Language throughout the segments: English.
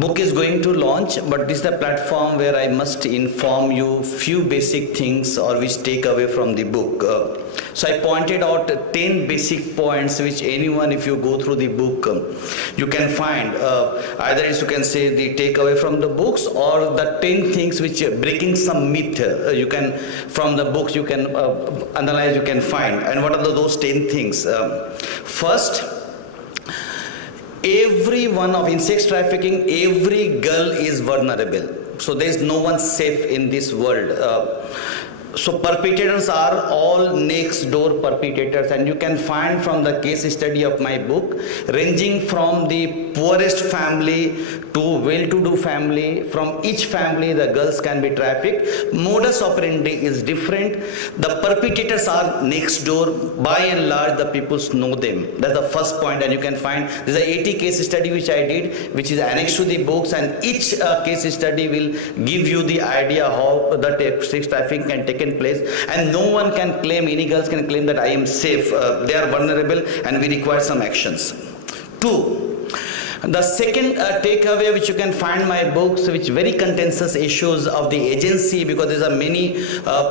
book is going to launch, but this is the platform where I must inform you few basic things or which take away from the book. So I pointed out 10 basic points which anyone, if you go through the book, you can find. Either you can say the takeaway from the books or the 10 things which breaking some myth you can from the books you can analyze, you can find. And what are those 10 things? First, every one of in sex trafficking, every girl is vulnerable. So there is no one safe in this world. So perpetrators are all next door perpetrators, and you can find from the case study of my book, ranging from the poorest family to well-to-do family. From each family the girls can be trafficked. Modus operandi is different. The perpetrators are next door. By and large the people know them. That's the first point, and you can find there's a 80 case study which I did, which is annexed to the books, and each case study will give you the idea how the sex trafficking can take place, and no one can claim, any girls can claim that I am safe. They are vulnerable and we require some actions. 2. The second takeaway which you can find in my books, which very contentious issues of the agency, because there are many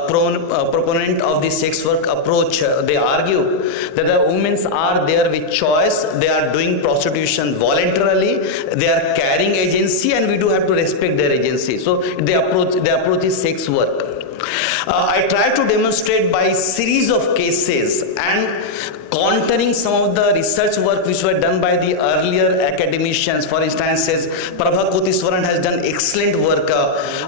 proponent of the sex work approach. They argue that the women are there with choice, they are doing prostitution voluntarily, they are carrying agency, and we do have to respect their agency. So the approach is sex work. I try to demonstrate by series of cases and countering some of the research work which were done by the earlier academicians. For instance, Prabha Kotiswaran has done excellent work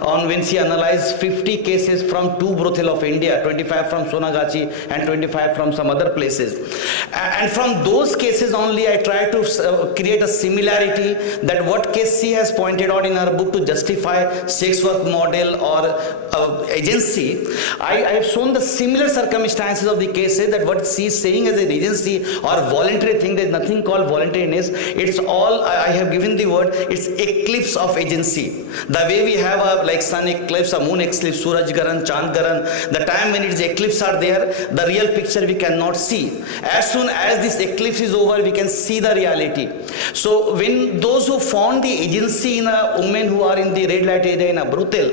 on when she analyzed 50 cases from 2 brothel of India, 25 from Sonagachi and 25 from some other places. And from those cases only I try to create a similarity that what case she has pointed out in her book to justify sex work model or agency. I have shown the similar circumstances of the cases, that what she is saying as a agency or voluntary thing, there is nothing called voluntariness. It's all, I have given the word, it's eclipse of agency. The way we have a like sun eclipse, a moon eclipse, Suraj Garan, Chand Garan, the time when its eclipse are there, the real picture we cannot see. As soon as this eclipse is over, we can see the reality. So when those who found the agency in a women who are in the red light area in a brothel,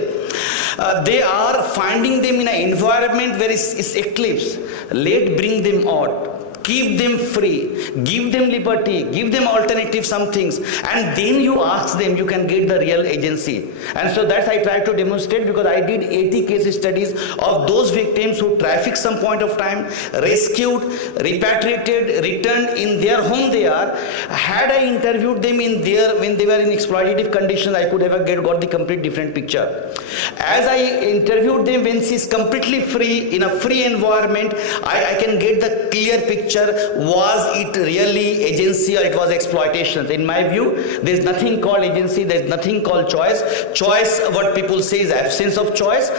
they are finding them in an environment where it's eclipse. Let bring them out. Keep them free, give them liberty, give them alternative some things, and then you ask them, you can get the real agency. And so that's I try to demonstrate, because I did 80 case studies of those victims who trafficked some point of time, rescued, repatriated, returned in their home they are. Had I interviewed them in their, when they were in exploitative conditions, I could have got the complete different picture. As I interviewed them when she is completely free, in a free environment, I can get the clear picture. Was it really agency or it was exploitation? In my view, there is nothing called agency, there is nothing called choice. Choice, what people say, is absence of choice,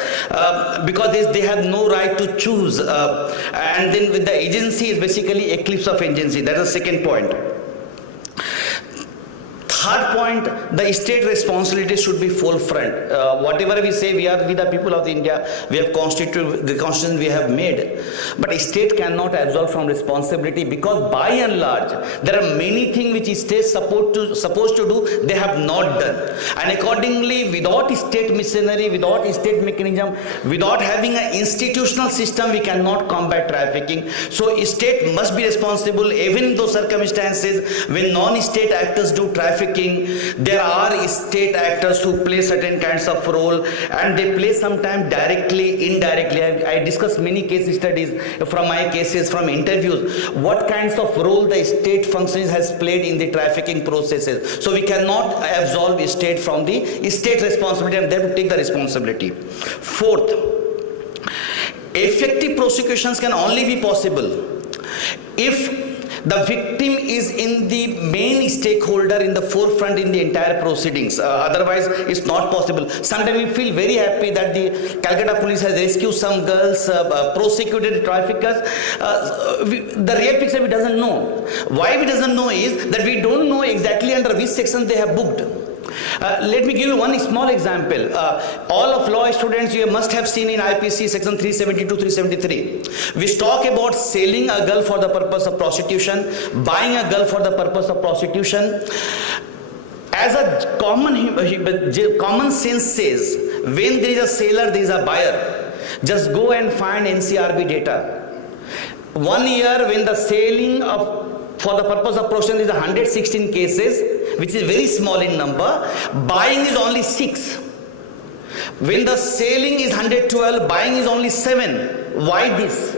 because they have no right to choose. And then with the agency is basically eclipse of agency. That is the second point. Third point, the state responsibility should be forefront. Whatever we say, we the people of India, we have constituted the constitution we have made, but state cannot absolve from responsibility, because by and large there are many things which state supposed to do, they have not done. And accordingly, without state machinery, without state mechanism, without having an institutional system, we cannot combat trafficking. So state must be responsible, even in those circumstances when non-state actors do trafficking. There are state actors who play certain kinds of role, and they play sometimes directly, indirectly. I discussed many case studies from my cases, from interviews, what kinds of role the state functions has played in the trafficking processes. So we cannot absolve state from the state responsibility, and they have to take the responsibility. Fourth, effective prosecutions can only be possible if the victim is in the main stakeholder in the forefront in the entire proceedings. Otherwise, it's not possible. Sometimes we feel very happy that the Calcutta police has rescued some girls, prosecuted traffickers. The real picture we doesn't know. Why we doesn't know is that we don't know exactly under which section they have booked. Let me give you one small example. All of law students, you must have seen in IPC section 372, 373, which talk about selling a girl for the purpose of prostitution, buying a girl for the purpose of prostitution. as a common sense says, when there is a seller, there is a buyer. Just go and find NCRB data. 1 year when the selling of, for the purpose of protection is 116 cases, which is very small in number. Buying is only 6. When the selling is 112, buying is only 7. Why this?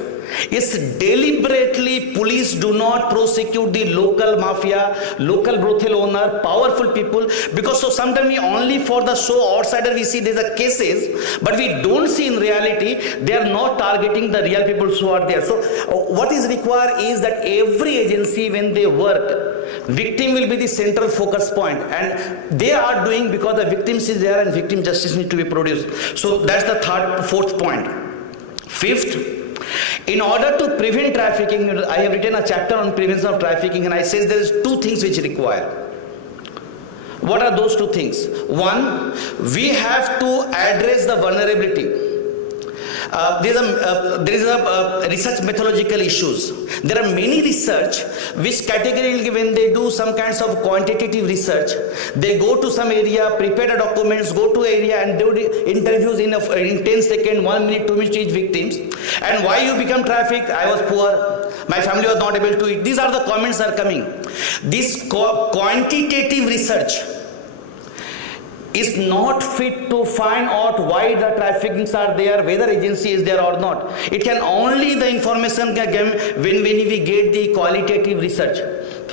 It's deliberately police do not prosecute the local mafia, local brothel owner, powerful people, because so sometimes we only for the show outsider we see there's a cases, but we don't see in reality they are not targeting the real people who are there. So what is required is that every agency when they work, victim will be the central focus point, and they are doing because the victims is there and victim justice need to be produced. So that's the fourth point. Fifth, in order to prevent trafficking, I have written a chapter on prevention of trafficking, and I say there is 2 things which require. What are those 2 things? One, we have to address the vulnerability. There is a research methodological issues. There are many research which categorically when they do some kinds of quantitative research, they go to some area, prepare the documents, go to area and do the interviews in 10 seconds, 1 minute, 2 minutes to each victims. And why you become trafficked? I was poor. My family was not able to eat. These are the comments are coming. This quantitative research is not fit to find out why the traffickings are there, whether agency is there or not. It can only the information can come when we get the qualitative research.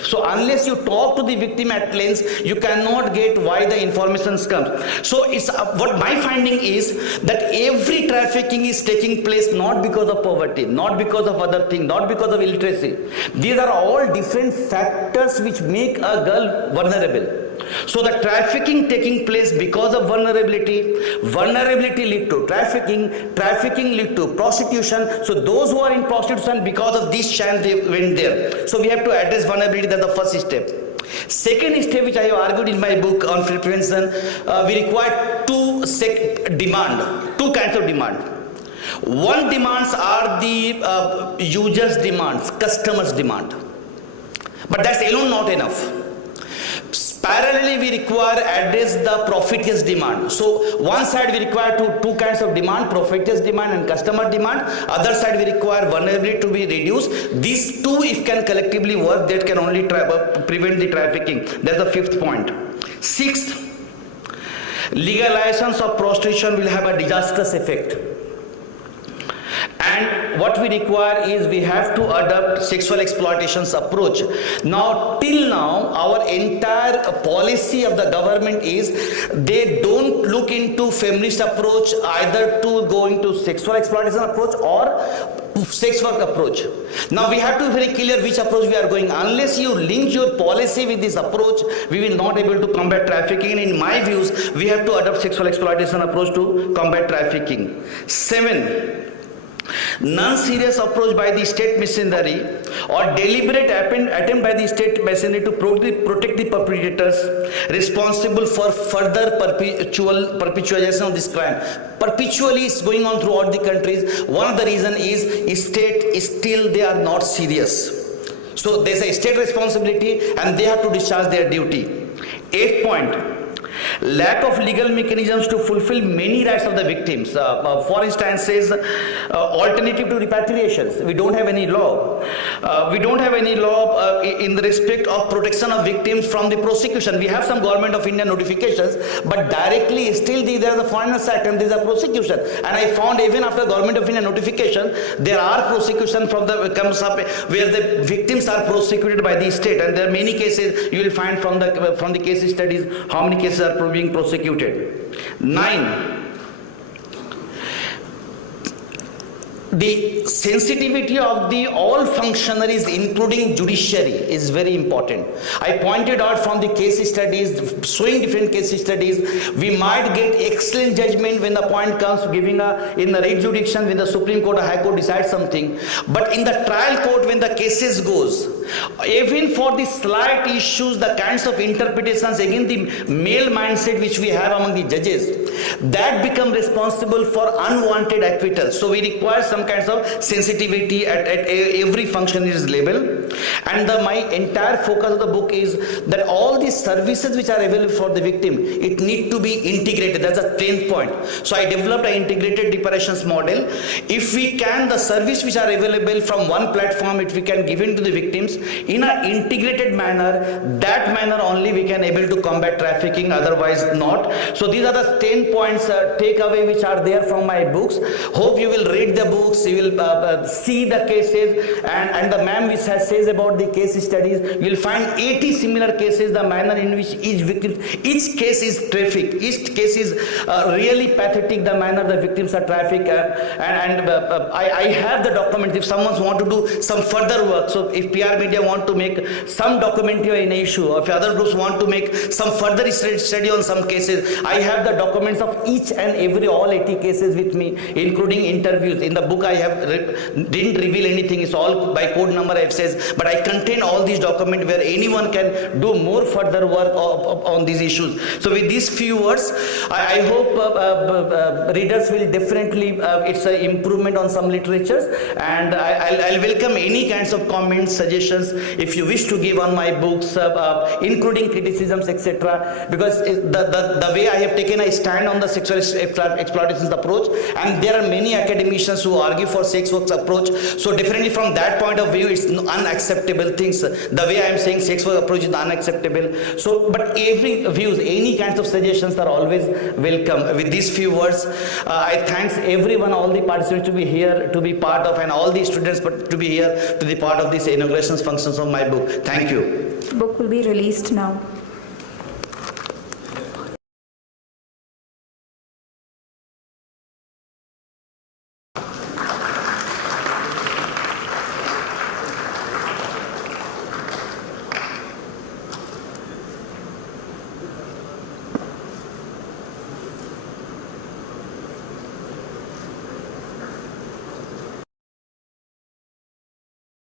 So unless you talk to the victim at length, you cannot get why the information comes. So it's what my finding is that every trafficking is taking place not because of poverty, not because of other things, not because of illiteracy. These are all different factors which make a girl vulnerable. So the trafficking taking place because of vulnerability, vulnerability lead to trafficking, trafficking lead to prostitution. So those who are in prostitution because of this chance they went there. So we have to address vulnerability, that's the first step. Second step which I have argued in my book on prevention, we require 2 kinds of demand. One demands are the users demands, customers demand. But that's alone not enough. Parallelly, we require address the profiteers demand. So one side we require two kinds of demand, profiteers demand and customer demand. Other side we require vulnerability to be reduced. These 2 if can collectively work, that can only prevent the trafficking. That's the 5th point. 6th, legalization of prostitution will have a disastrous effect. And what we require is we have to adopt sexual exploitation's approach. Now, till now, our entire policy of the government is they don't look into feminist approach either to go into sexual exploitation approach or sex work approach. Now, we have to be very clear which approach we are going. Unless you link your policy with this approach, we will not able to combat trafficking. And in my views, we have to adopt sexual exploitation approach to combat trafficking. 7. Non-serious approach by the state machinery or deliberate attempt by the state machinery to protect the perpetrators responsible for further perpetuation of this crime. Perpetually is going on throughout the countries. One of the reason is state is still they are not serious. So there's a state responsibility and they have to discharge their duty. 8th point. Lack of legal mechanisms to fulfill many rights of the victims. For instance, says alternative to repatriations. We don't have any law. We don't have any law in the respect of protection of victims from the prosecution. We have some Government of India notifications, but directly still there is a Foreigners Act and there is a prosecution. And I found even after Government of India notification, there are prosecution from the comes up where the victims are prosecuted by the state, and there are many cases you will find from the case studies how many cases are being prosecuted. 9. The sensitivity of the all functionaries including judiciary is very important. I pointed out from the case studies, showing different case studies, we might get excellent judgment when the point comes giving in the rate jurisdiction when the Supreme Court or High Court decides something, but in the trial court when the cases goes, even for the slight issues, the kinds of interpretations, again the male mindset which we have among the judges, that become responsible for unwanted acquittals. So we require some kinds of sensitivity at every functionary's level. And my entire focus of the book is that all these services which are available for the victim, it need to be integrated. That's a 10th point. So I developed an integrated reparations model. If we can, the service which are available from one platform, if we can give it to the victims in an integrated manner, that manner only we can able to combat trafficking, otherwise not. So these are the 10 points takeaway which are there from my books. Hope you will read the books, you will see the cases, and the ma'am which says about the case studies, you will find 80 similar cases, the manner in which each case is traffic, each case is really pathetic, the manner the victims are trafficked, I have the documents if someone want to do some further work. So if PR media want to make some documentary in an issue, or if other groups want to make some further study on some cases, I have the documents of each and every all 80 cases with me, including interviews. In the book I have didn't reveal anything, it's all by code number I have says, but I contain all these documents where anyone can do more further work on these issues. So with these few words, I hope readers will definitely, it's an improvement on some literatures, and I'll welcome any kinds of comments, suggestions, if you wish to give on my books, including criticisms, etc. Because the way I have taken a stand on the sexual exploitation approach, and there are many academicians who argue for sex work approach. So definitely from that point of view, it's unacceptable things. The way I am saying sex work approach is unacceptable. So, but every views, any kinds of suggestions are always welcome. With these few words, I thanks everyone, all the participants to be here, to be part of, and all the students to be here to be part of this inauguration functions of my book. Thank you. Book will be released now.